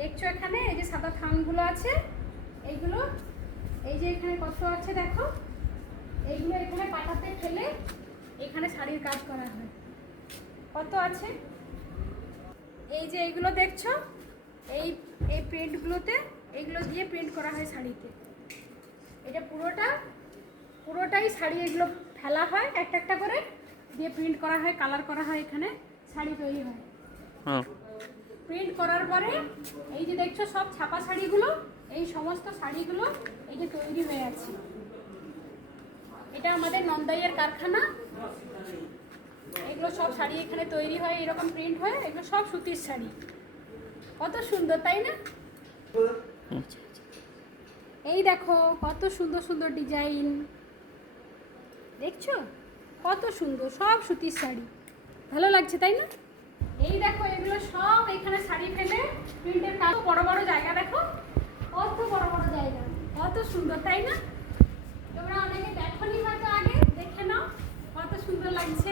দেখছো এখানে এই যে সাদা থানগুলো আছে, এইগুলো এই যে এখানে কত আছে দেখো, এইগুলো এখানে পাটাতে ফেলে এখানে শাড়ির কাজ করা হয়। কত আছে, এই যে এইগুলো দেখছো, এই এই প্রিন্টগুলোতে এইগুলো দিয়ে প্রিন্ট করা হয় শাড়িতে। এটা পুরোটাই শাড়ি, এগুলো ফেলা হয় একটা একটা করে, দিয়ে প্রিন্ট করা হয়, কালার করা হয়, এখানে শাড়ি তৈরি হয়। প্রিন্ট করার পরে এই যে দেখছো সব ছাপা শাড়িগুলো, এই সমস্ত শাড়িগুলো এই যে তৈরি হয়ে আছে। এটা আমাদের নন্দাইয়ের কারখানা, এগুলো সব শাড়ি এখানে তৈরি হয়, এরকম প্রিন্ট হয়, এগুলো সব সুতির শাড়ি। কত সুন্দর তাই না? এই দেখো কত সুন্দর সুন্দর ডিজাইন, দেখছো কত সুন্দর, সব সুতির শাড়ি, ভালো লাগছে তাই না? এই দেখো এগুলো সব এখানে শাড়ি ফেলে প্রিন্টের কাজ, বড় বড় জায়গা দেখো, কত বড় বড় জায়গা, কত সুন্দর তাই না? তোমরা অনেকে দেখোনি হয়তো, আগে দেখে নাও কত সুন্দর লাগছে।